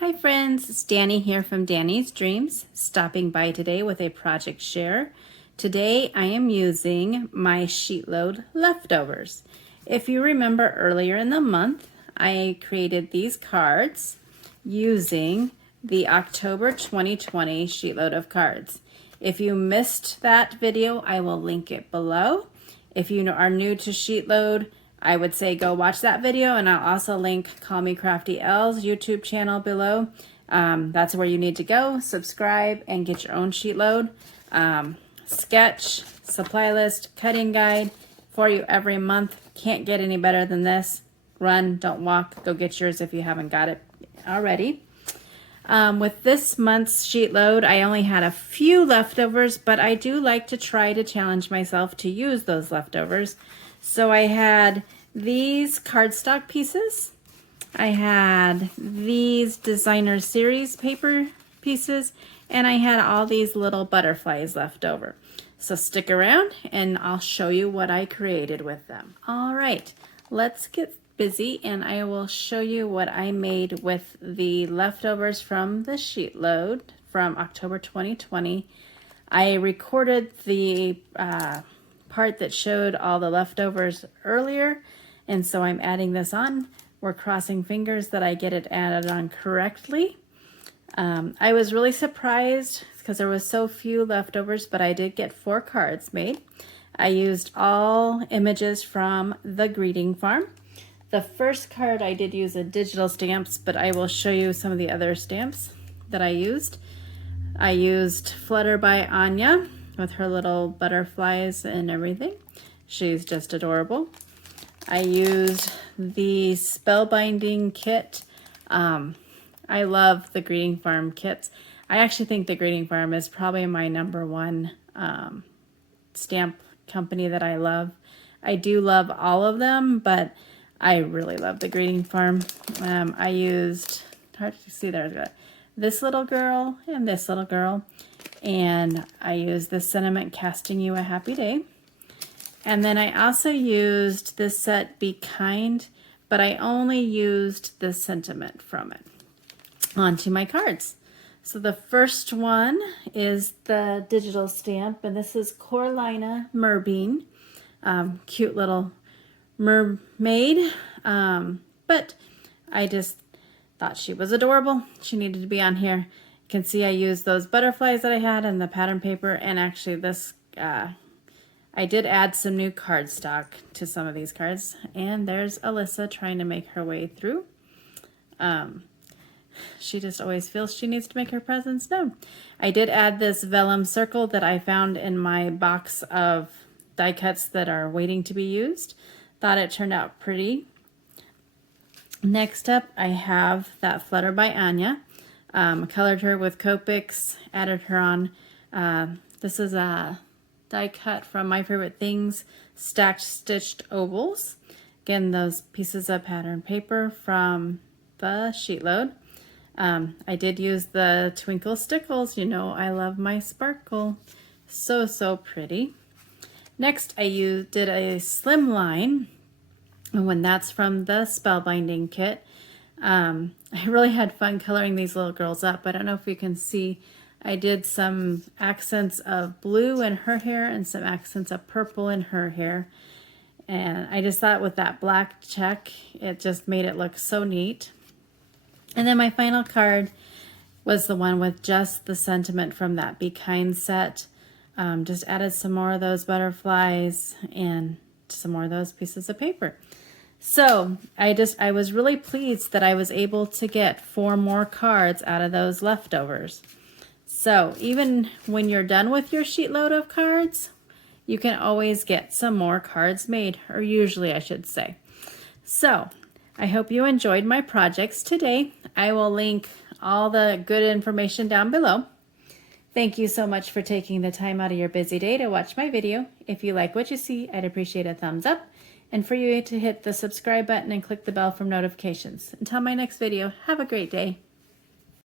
Hi friends, it's Danny here from Danny's Dreams, stopping by today with a project share. Today I am using my Sheetload Leftovers. If you remember earlier in the month, I created these cards using the October 2020 Sheetload of Cards. If you missed that video, I will link it below. If you are new to Sheetload, I would say go watch that video, and I'll also link Call Me Crafty L's YouTube channel below. That's where you need to go, subscribe, and get your own sheet load. Sketch, supply list, cutting guide for you every month. Can't get any better than this. Run, don't walk. Go get yours if you haven't got it already. With this month's sheet load, I only had a few leftovers, but I do like to try to challenge myself to use those leftovers. So I had these cardstock pieces, I had these designer series paper pieces, and I had all these little butterflies left over. So stick around and I'll show you what I created with them. All right, let's get busy and I will show you what I made with the leftovers from the sheet load from October 2020. I recorded the part that showed all the leftovers earlier, and so I'm adding this on. We're crossing fingers that I get it added on correctly. I was really surprised because there was so few leftovers, but I did get 4 cards made. I used all images from the greeting farm. The first card I did use a digital stamps, but I will show you some of the other stamps that I used. I used Flutterby by Anya with her little butterflies and everything. She's just adorable. I used the spellbinding kit. I love the greeting farm kits. I actually think the greeting farm is probably my #1 stamp company that I love. I do love all of them, but I really love the greeting farm. I used, hard to see there, this little girl and this little girl. And I used the sentiment casting you a happy day. And then I also used this set Be Kind, but I only used the sentiment from it onto my cards. So the first one is the digital stamp, and this is Coralina Merbean. Cute little mermaid, but I just thought she was adorable. She needed to be on here. You can see I used those butterflies that I had in the pattern paper, and actually this, I did add some new cardstock to some of these cards. And there's Alyssa trying to make her way through. She just always feels she needs to make her presence known. I did add this vellum circle that I found in my box of die cuts that are waiting to be used. Thought it turned out pretty. Next up, I have that Flutterby by Anya. Colored her with Copics, added her on. This is a die cut from My Favorite Things, stacked stitched ovals. Again, those pieces of pattern paper from the sheet load. I did use the Twinkle Stickles. You know I love my sparkle. So pretty. Next, I did a slim line, and when that's from the spellbinding kit. I really had fun coloring these little girls up. I don't know if you can see, I did some accents of blue in her hair and some accents of purple in her hair. And I just thought with that black check, it just made it look so neat. And then my final card was the one with just the sentiment from that Be Kind set. Just added some more of those butterflies and some more of those pieces of paper. So I was really pleased that I was able to get 4 more cards out of those leftovers. So even when you're done with your sheet load of cards, you can always get some more cards made, or usually I should say. So I hope you enjoyed my projects today. I will link all the good information down below. Thank you so much for taking the time out of your busy day to watch my video. If you like what you see, I'd appreciate a thumbs up, and for you to hit the subscribe button and click the bell for notifications. Until my next video, have a great day.